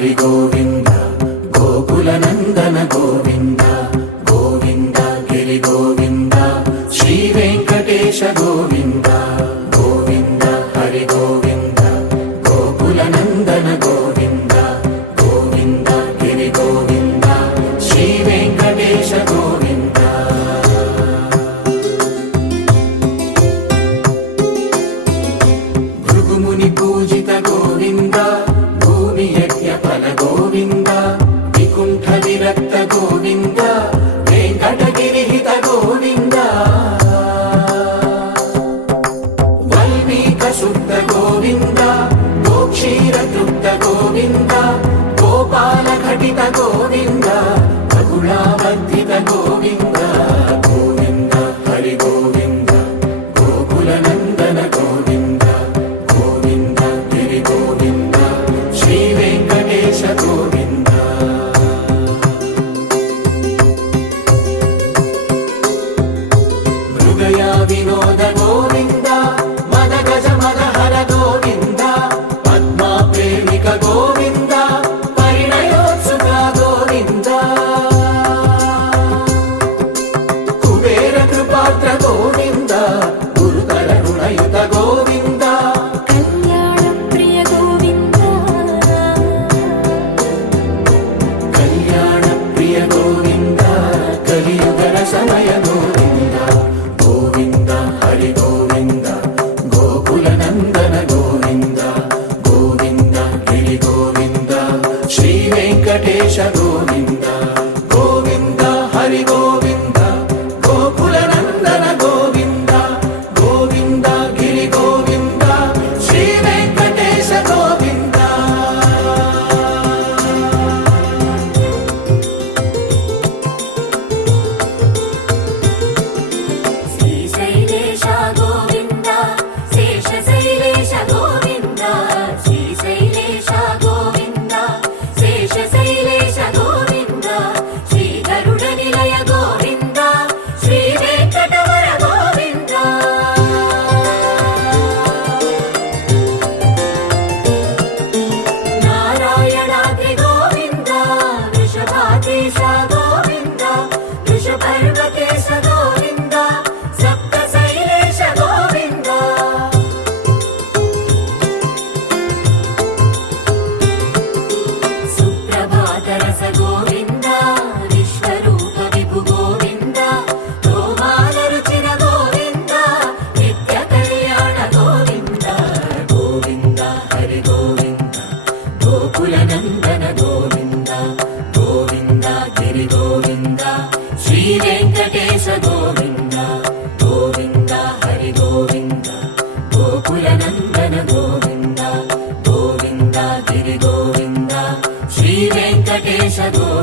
హరి గోవింద గోకుల నందన గోవింద గోవింద గిరి గోవింద శ్రీ వెంకటేశ గోవింద గోవింద హరి గోవింద గోకుల నందన గోవింద గోవింద గిరి గోవింద శ్రీ వెంకటేశ గోవింద భృగుముని పూజిత గోవింద భూమి యజ్ఞ ఫల గోవింద వికుంఠ విరక్త గోవింద వెంకటగిరిహిత గోవింద వల్మీక శుద్ధ గోవింద గోక్షీర తృప్త గోవింద గోపాల ఘటిత గోవింద బహుళావర్ధిత గోవింద గోవింద హరి గోవింద గోకుల నందన గోవింద గోవింద గిరి గోవింద శ్రీ వెంకటేశ గోవింద మృగయ వినోద గోవింద మద గజ మద హర గోవింద పద్మా ప్రేమిక గోవింద పరిణయోత్సుక గోవింద కుబేర కృపాత్ర గోవింద గురుతర రుణయుత గోవింద కళ్యాణ ప్రియ గోవింద కళ్యాణ ప్రియ గోవింద కలియుగ రసమయ గోవింద గోవింద హరి గోవింద గోకుల నందన గోవింద గోవింద గిరి గోవింద శ్రీ వెంకటేశ గోవింద గోవింద హరి గోవింద గోకుల నందన గోవింద గోవింద గిరి గోవింద శ్రీ వెంకటేశ గోవింద శ్రీశైలేశ గోవింద శేషశైలేశ గోవింద శ్రీశైలేశ గోవింద శేషశైలేశ గోవింద శ్రీ గరుడ నిలయ గోవింద శ్రీ వెంకటవర గోవింద నారాయణాద్రి గోవింద వృషభాదేశ గోవింద వృషపర్వతేశ గోవింద సప్తశైలేశ గోవింద సుప్రభాతరస గోవింద విశ్వరూప విభు గోవింద గోమాల రుచిర గోవింద నిత్య కళ్యాణ గోవింద గోవింద హరి గోవింద గోకుల నందన గోవింద గోవింద గిరి గోవింద శ్రీ వెంకటేశ గోవింద గోవింద హరి గోవింద గోకుల నందన గోవింద గోవింద గిరి గోవింద శ్రీ వెంకటేశ గోవింద